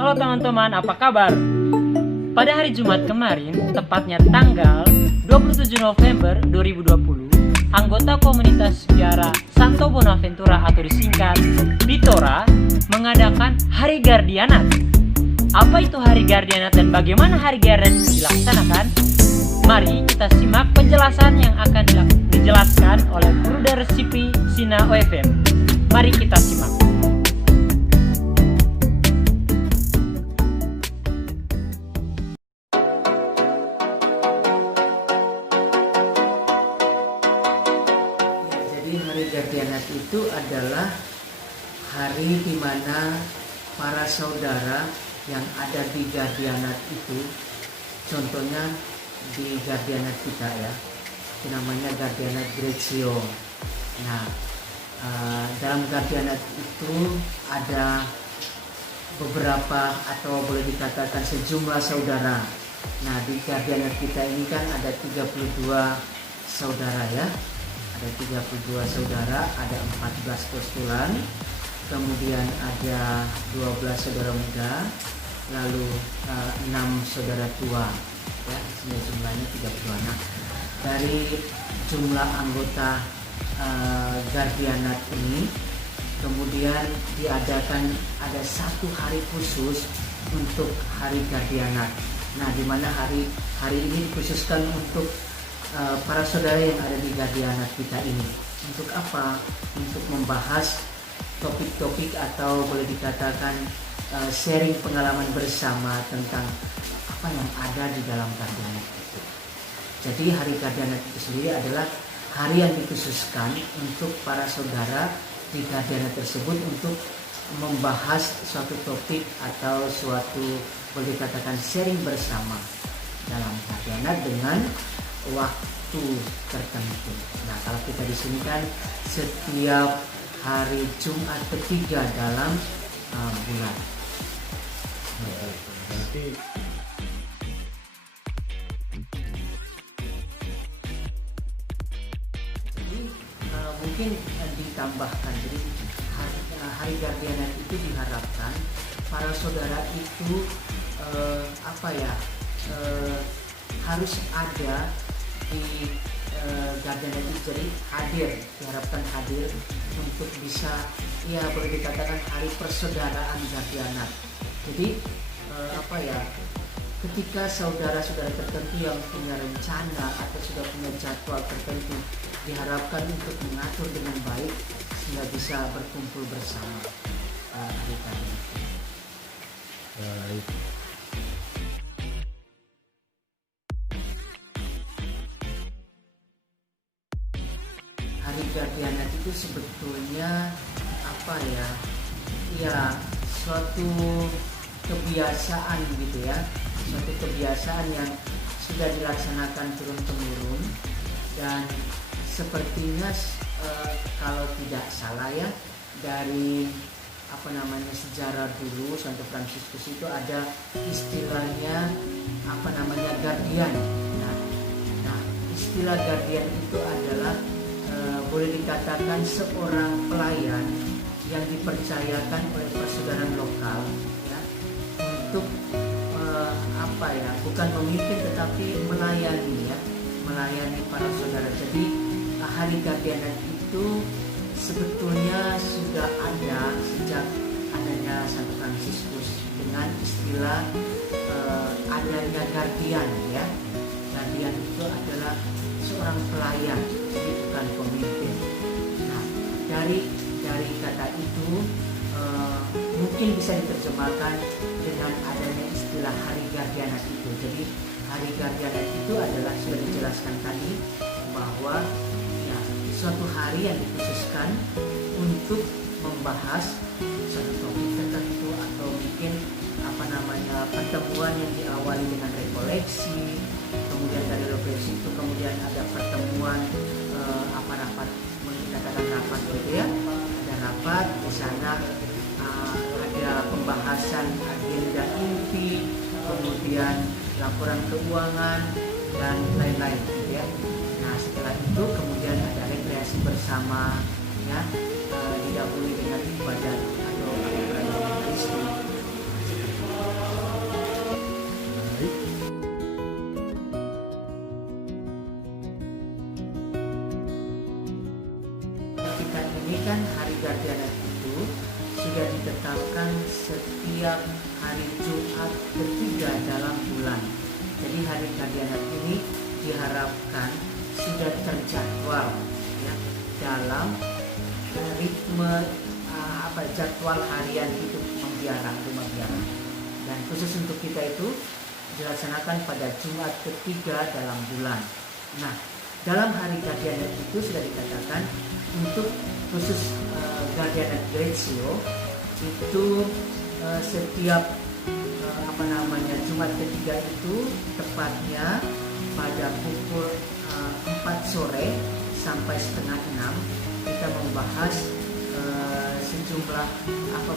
Halo teman-teman, apa kabar? Pada hari Jumat kemarin, tepatnya tanggal 27 November 2020, anggota komunitas sejarah Santo Bonaventura atau disingkat Bitora mengadakan Hari Guardianat. Apa itu Hari Guardianat dan bagaimana Hari Guardianat dilaksanakan? Mari kita simak penjelasan yang akan dijelaskan oleh Bruder Sipi Sina OFM. Mari kita simak. Hari Guardianat itu adalah hari di mana para saudara yang ada di Guardianat itu, contohnya di Guardianat kita ya, itu namanya Guardianat Grezio. Nah, dalam Guardianat itu ada beberapa atau boleh dikatakan sejumlah saudara. Nah, di Guardianat kita ini kan ada 32 saudara ya. Ada 32 saudara, ada 14 postulan, kemudian ada 12 saudara muda, lalu 6 saudara tua, ya, jumlahnya 32 anak. Dari jumlah anggota Guardianat ini, kemudian diadakan ada satu hari khusus untuk Hari Guardianat. Nah, di mana hari ini dikhususkan untuk para saudara yang ada di Guardianat kita ini. Untuk apa? Untuk membahas topik-topik atau boleh dikatakan sharing pengalaman bersama tentang apa yang ada di dalam Guardianat itu. Jadi Hari Guardianat itu sendiri adalah hari yang dikhususkan untuk para saudara di Guardianat tersebut untuk membahas suatu topik atau suatu boleh dikatakan sharing bersama dalam Guardianat dengan waktu tertentu. Nah, kalau kita di sini kan setiap hari Jumat ketiga dalam bulan. Berarti Jadi mungkin ditambahkan. Jadi hari Guardianat itu diharapkan para saudara itu harus ada di Guardianat itu, jadi diharapkan hadir untuk bisa ya boleh dikatakan hari persaudaraan Guardianat. Jadi ketika saudara-saudara tertentu yang punya rencana atau sudah punya jadwal tertentu diharapkan untuk mengatur dengan baik sehingga bisa berkumpul bersama hari Guardianat. baik. Hari Guardianat itu sebetulnya suatu kebiasaan gitu ya, suatu kebiasaan yang sudah dilaksanakan turun-temurun dan sepertinya kalau tidak salah ya dari sejarah dulu Santo Fransiskus itu ada istilahnya guardian. Nah, istilah guardian itu adalah boleh dikatakan seorang pelayan yang dipercayakan oleh persaudaraan lokal ya, untuk bukan memimpin tetapi melayani para saudara. Jadi Hari Guardianat itu sebetulnya sudah ada sejak adanya Santo Fransiskus dengan istilah adanya guardian ya. Guardian itu adalah seorang pelayan, jadi bukan pemimpin. Nah, dari kata itu mungkin bisa diterjemahkan dengan adanya istilah Hari Guardianat itu. Jadi Hari Guardianat itu adalah sudah dijelaskan tadi bahwa ya suatu hari yang dikhususkan untuk membahas satu topik tertentu atau mungkin pertemuan yang diawali dengan rekoleksi, kemudian dari refleksi itu kemudian ada pertemuan rapat, mengatakan rapat gitu ya, ada rapat di sana ada pembahasan agenda inti, kemudian laporan keuangan, dan lain-lain gitu ya. Nah setelah itu kemudian ada rekreasi bersama ya, didahului dengan ibadat atau ibadah Kristen. Kita ini kan hari Gardianet itu sudah ditetapkan setiap hari Jumat ketiga dalam bulan. Jadi hari Gardianet ini diharapkan sudah terjadwal ya, dalam ritme jadwal harian hidup membiara rumah biara. Dan khusus untuk kita itu dilaksanakan pada Jumat ketiga dalam bulan. Nah, dalam hari Gardianet itu sudah dikatakan untuk khusus Gardianet Greccio itu setiap Jumat ketiga itu tepatnya pada pukul 4 sore sampai setengah 6 kita membahas sejumlah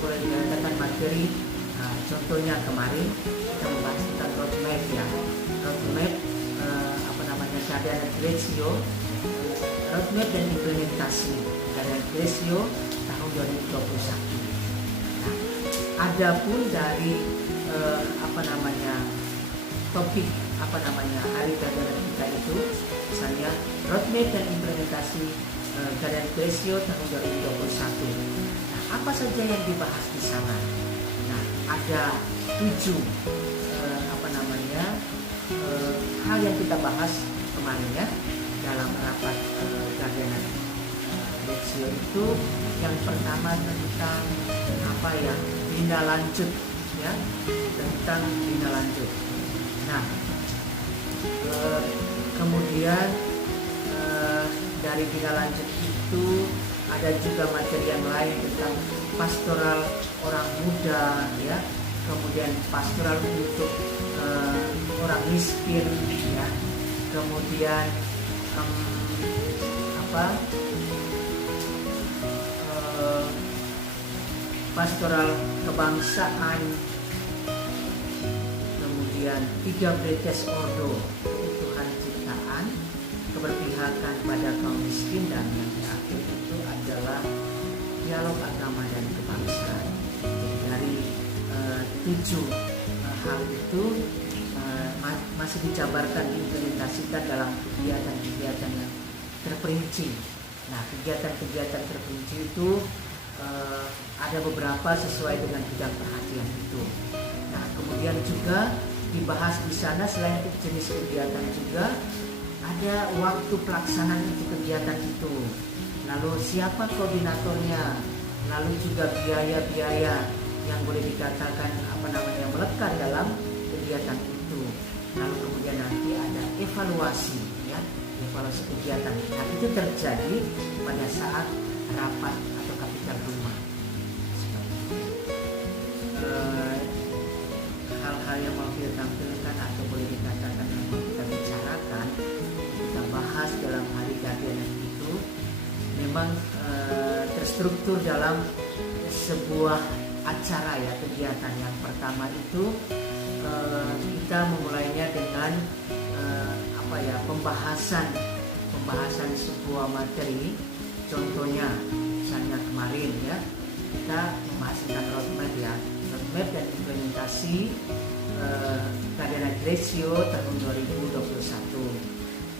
boleh dikatakan materi. Contohnya kemarin kita membahas tentang roadmap ya, roadmap Gardianet Greccio, roadmap dan implementasi Gardianet Greccio tahun 2021. Nah, adapun dari topik hari Gardianet kita itu misalnya roadmap dan implementasi Gardianet Greccio tahun 2021. Nah, apa saja yang dibahas di sana? Nah, ada 7 hal yang kita bahas kemarin ya dalam rapat Gardianet Greccio itu. Yang pertama tentang bina lanjut ya, tentang bina lanjut. Nah, kemudian dari bina lanjut itu ada juga materi yang lain tentang pastoral orang muda ya, kemudian pastoral untuk orang miskin ya, kemudian pastoral kebangsaan, kemudian 3 Bretes Ordo, keutuhan ciptaan, keberpihakan pada kaum miskin, dan yang terakhir itu adalah dialog agama dan kebangsaan. Dari 7 hal itu masih dijabarkan, diimplementasikan dalam kegiatan-kegiatan yang terperinci. Nah, kegiatan-kegiatan terperinci itu ada beberapa sesuai dengan bidang perhatian itu. Nah, kemudian juga dibahas di sana selain jenis kegiatan juga ada waktu pelaksanaan untuk kegiatan itu. Lalu siapa koordinatornya, lalu juga biaya-biaya yang boleh dikatakan melekat dalam kegiatan itu. Lalu kemudian nanti ada evaluasi ya, evaluasi kegiatan. Nah, itu terjadi pada saat rapat atau kapital rumah. Hal-hal yang mau kita tampilkan atau boleh dikatakan yang mau kita bicarakan, kita bahas dalam hari Gardianet itu memang terstruktur dalam sebuah acara ya, kegiatan. Yang pertama itu kita memulainya dengan pembahasan sebuah materi. Contohnya misalnya kemarin ya kita membahas tentang roadmap ya, roadmap dan implementasi Gardianet Greccio tahun 2021.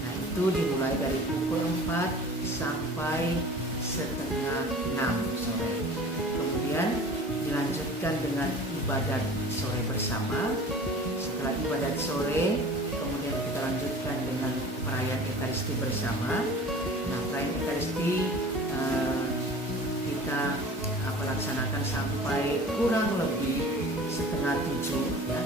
Nah, itu dimulai dari pukul 4 sampai setengah 6 sore. Kemudian dilanjutkan dengan ibadat sore bersama. Setelah ibadat sore, kemudian kita lanjutkan dengan perayaan Ekaristi bersama. Nah, perayaan Ekaristi kita laksanakan sampai kurang lebih setengah 7 ya.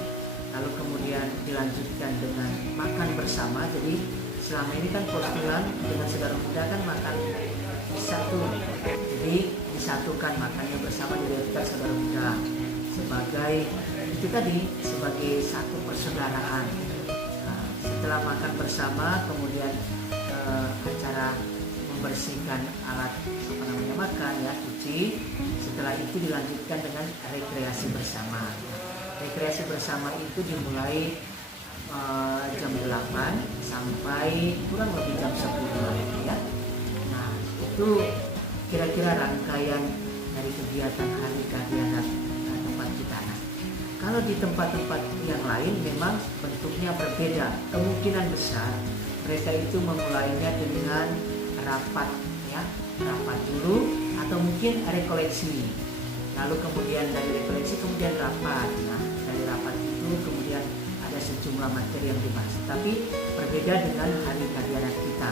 Lalu kemudian dilanjutkan dengan makan bersama. Jadi selama ini kan postulan dengan saudara muda kan makan satu, jadi disatukan makannya bersama di dekat saudara muda sebagai itu tadi, sebagai satu persaudaraan. Nah, setelah makan bersama kemudian acara membersihkan alat makan ya, cuci. Setelah itu dilanjutkan dengan rekreasi bersama. Rekreasi bersama itu dimulai jam 8 sampai kurang lebih jam 10 malam ya. Nah, itu kira-kira rangkaian dari kegiatan Hari Kardianat tempat kita. Nah, kalau di tempat-tempat yang lain memang bentuknya berbeda. Kemungkinan besar mereka itu memulainya dengan rapat ya, rapat dulu atau mungkin rekoleksi. Lalu kemudian dari rekoleksi kemudian rapat. Nah, dari rapat itu kemudian ada sejumlah materi yang dibahas. Tapi berbeda dengan Hari Kardianat kita.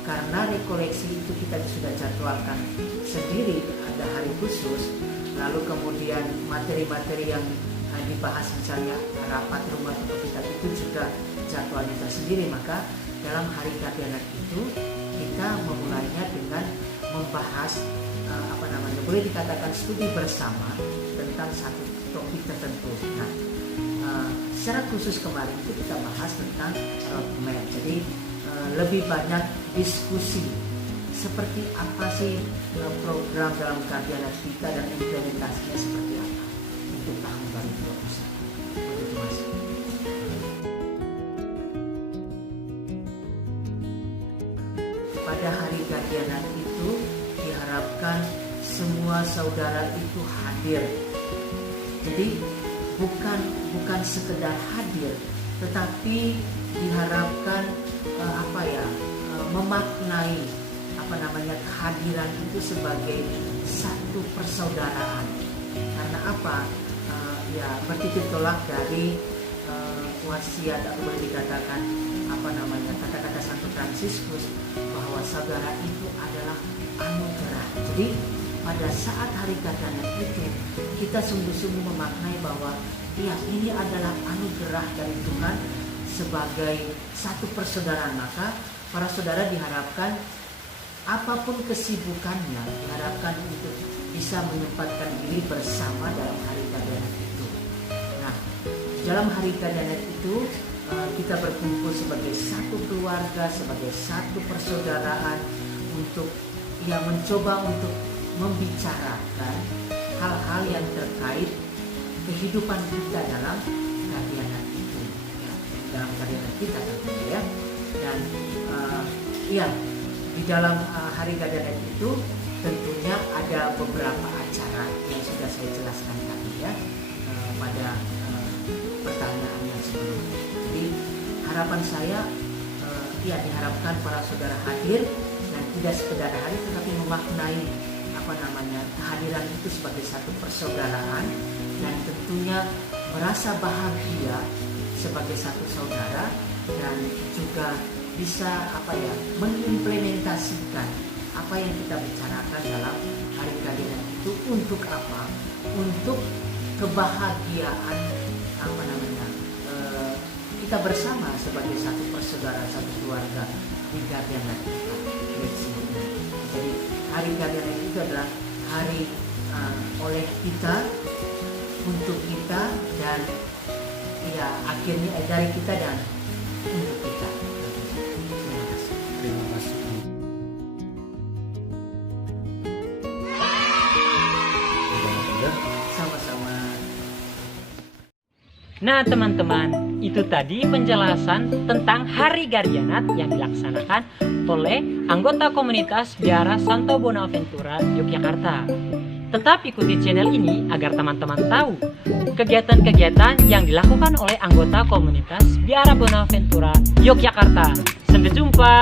Karena rekoleksi itu kita sudah jadwalkan sendiri, ada hari khusus. Lalu kemudian materi-materi yang dibahas misalnya rapat rumah atau kita itu juga jadwalnya tersendiri. Maka dalam Hari Kardianat itu kita memulainya dengan membahas boleh dikatakan studi bersama tentang satu topik tertentu. Nah, secara khusus kemarin itu kita bahas tentang roadmap. Jadi lebih banyak diskusi seperti apa sih program dalam Kardianat kita dan implementasinya seperti apa untuk tahun 2021. Begitu Mas. Pada Hari Kardianat itu diharapkan semua saudara itu hadir. Jadi bukan sekedar hadir, tetapi diharapkan memaknai kehadiran itu sebagai satu persaudaraan. Karena apa? Bertitik tolak dari wasiat atau boleh dikatakan kata-kata Santo Fransiskus bahwa saudara itu adalah anugerah. Jadi pada saat Hari Kardianat itu kita sungguh-sungguh memaknai bahwa ini adalah anugerah dari Tuhan sebagai satu persaudaraan. Maka para saudara diharapkan apapun kesibukannya diharapkan untuk bisa menyempatkan diri bersama dalam Hari Kardianat itu. Nah, dalam Hari Kardianat itu kita berkumpul sebagai satu keluarga, sebagai satu persaudaraan untuk mencoba untuk membicarakan hal-hal yang terkait kehidupan kita dalam Kardianat itu, dalam Kardianat kita tentunya ya. Dan di dalam Hari Kardianat itu tentunya ada beberapa acara yang sudah saya jelaskan tadi ya pada pertanyaan yang sebelumnya. Jadi harapan saya diharapkan para saudara hadir dan tidak sekedar hadir tetapi memaknai kehadiran itu sebagai satu persaudaraan dan tentunya merasa bahagia sebagai satu saudara dan juga bisa mengimplementasikan apa yang kita bicarakan dalam Hari Kardianat itu untuk apa? Untuk kebahagiaan kita bersama sebagai satu persaudaraan, satu keluarga di Kardianat kita. Jadi Hari Kardianat itu adalah hari oleh kita, untuk kita, dan akhirnya dari kita dan untuk kita. Terima kasih. Terima kasih. Sama-sama. Nah teman-teman, itu tadi penjelasan tentang Hari Kardianat yang dilaksanakan oleh anggota komunitas Biara Santo Bonaventura Yogyakarta. Tetap ikuti channel ini agar teman-teman tahu kegiatan-kegiatan yang dilakukan oleh anggota komunitas Biara Bonaventura Yogyakarta. Sampai jumpa.